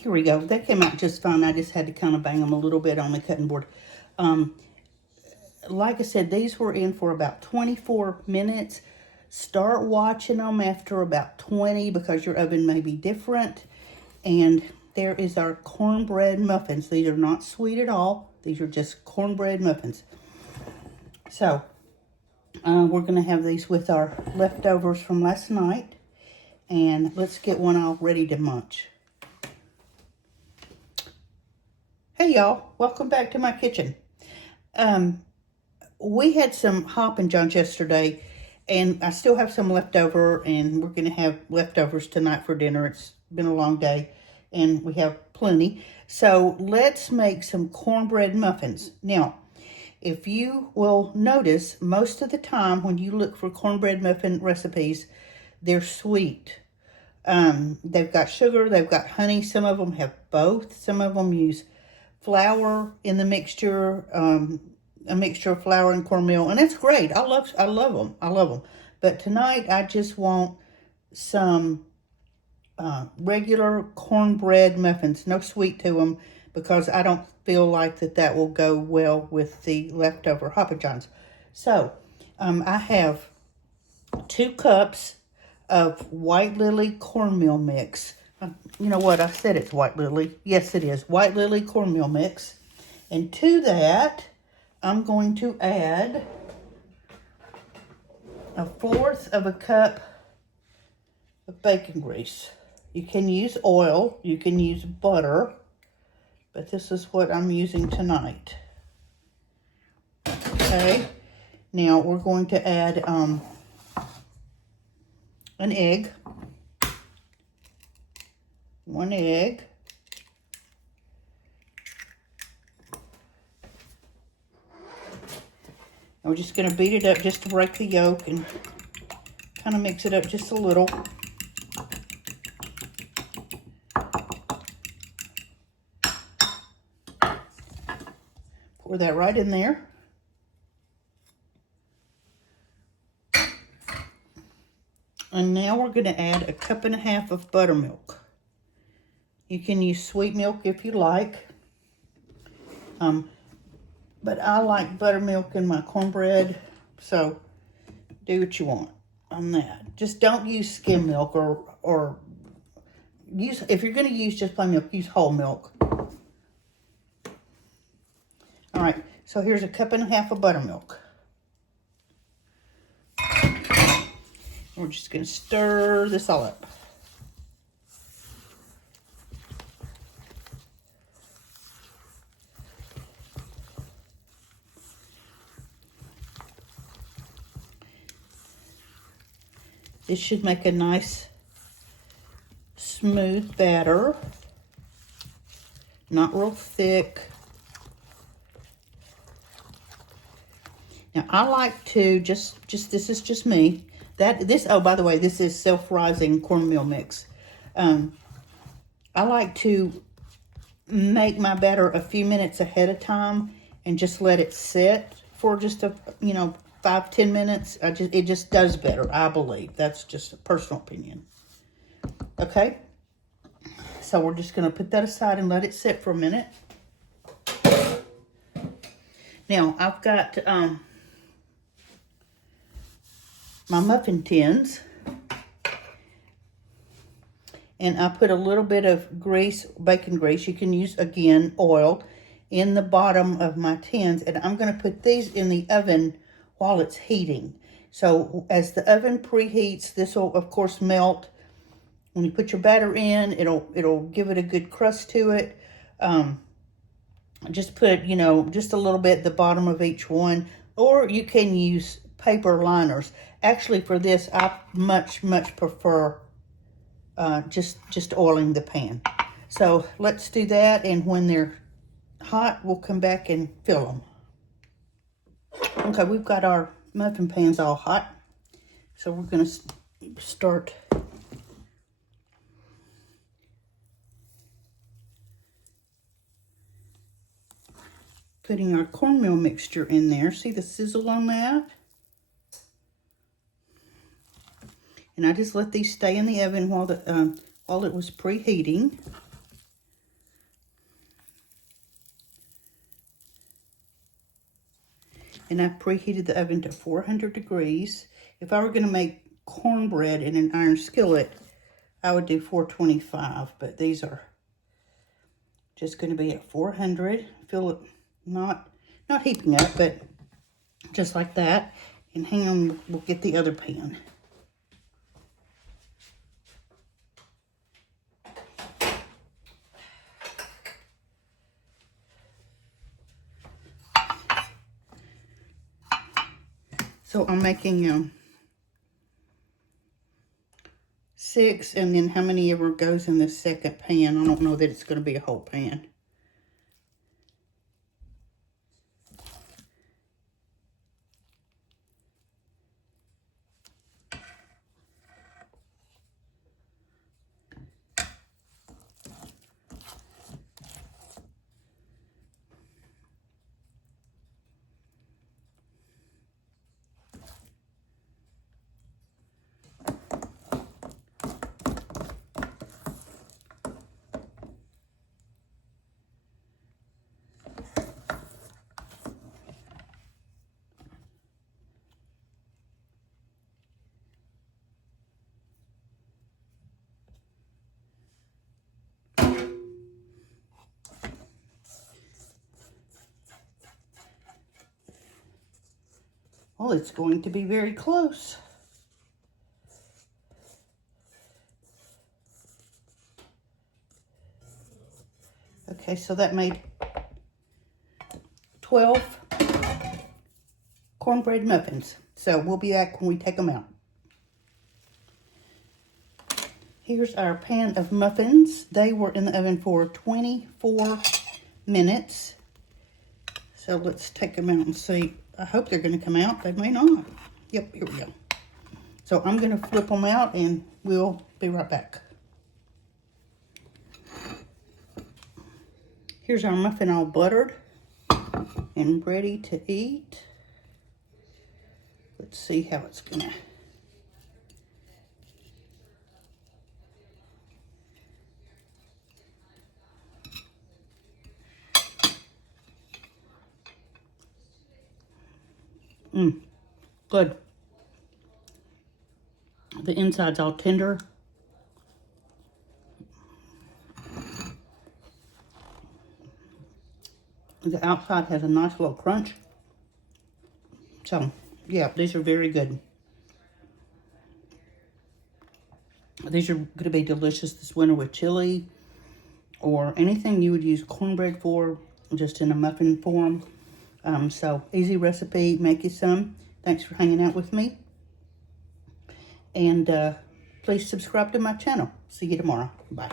Here we go. That came out just fine. I just had to kind of bang them a little bit on the cutting board. Like I said, these were in for about 24 minutes. Start watching them after about 20 because your oven may be different. And there is our cornbread muffins. These are not sweet at all. These are just cornbread muffins. So, we're going to have these with our leftovers from last night. And let's get one all ready to munch. Hey y'all, welcome back to my kitchen. We had some Hoppin' Johns yesterday, and I still have some leftover, and we're going to have leftovers tonight for dinner. It's been a long day, and we have plenty. So let's make some cornbread muffins. Now, if you will notice, most of the time when you look for cornbread muffin recipes, they're sweet. They've got sugar, they've got honey. Some of them have both. Some of them use flour in the mixture, a mixture of flour and cornmeal, and that's great. I love them. But tonight I just want some regular cornbread muffins, no sweet to them, because I don't feel like that will go well with the leftover Hoppin' Johns. So I have 2 cups of White Lily cornmeal mix. You know what? I said it's White Lily. Yes, it is. White Lily cornmeal mix. And to that, I'm going to add 1/4 of a cup of bacon grease. You can use oil. You can use butter. But this is what I'm using tonight. Okay. Now, we're going to add an egg. 1 egg. And we're just going to beat it up just to break the yolk and kind of mix it up just a little. Pour that right in there. And now we're going to add 1.5 cups of buttermilk. You can use sweet milk if you like. But I like buttermilk in my cornbread, so do what you want on that. Just don't use skim milk or use, if you're going to use just plain milk, use whole milk. All right, so here's 1.5 cups of buttermilk. We're just going to stir this all up. This should make a nice, smooth batter. Not real thick. Now, I like to this is just me. Oh, by the way, this is self-rising cornmeal mix. I like to make my batter a few minutes ahead of time and just let it sit for just 5-10 minutes. It just does better, I believe. That's just a personal opinion. Okay, so we're just going to put that aside and let it sit for a minute. Now I've got my muffin tins, and I put a little bit of grease, bacon grease. You can use, again, oil in the bottom of my tins, and I'm going to put these in the oven while it's heating. So as the oven preheats, this will of course melt. When you put your batter in, it'll give it a good crust to it. Just put, just a little bit at the bottom of each one, or you can use paper liners. Actually, for this, I much prefer just oiling the pan. So let's do that, and when they're hot, we'll come back and fill them. Okay, we've got our muffin pans all hot, so we're going to start putting our cornmeal mixture in there. See the sizzle on that? And I just let these stay in the oven while it was preheating. and I've preheated the oven to 400 degrees. If I were going to make cornbread in an iron skillet, I would do 425, but these are just going to be at 400. Feel it not heaping up, but just like that. And hang on, we'll get the other pan. So I'm making 6, and then how many ever goes in the second pan? I don't know that it's going to be a whole pan. Well, it's going to be very close. Okay, so that made 12 cornbread muffins. So we'll be back when we take them out. Here's our pan of muffins. They were in the oven for 24 minutes. So let's take them out and see. I hope they're going to come out. They may not. Yep, here we go. So I'm going to flip them out and we'll be right back. Here's our muffin all buttered and ready to eat. Let's see how it's going to... Good. The inside's all tender. The outside has a nice little crunch. So, yeah, these are very good. These are going to be delicious this winter with chili or anything you would use cornbread for, just in a muffin form. So, easy recipe. Make you some. Thanks for hanging out with me. And please subscribe to my channel. See you tomorrow. Bye.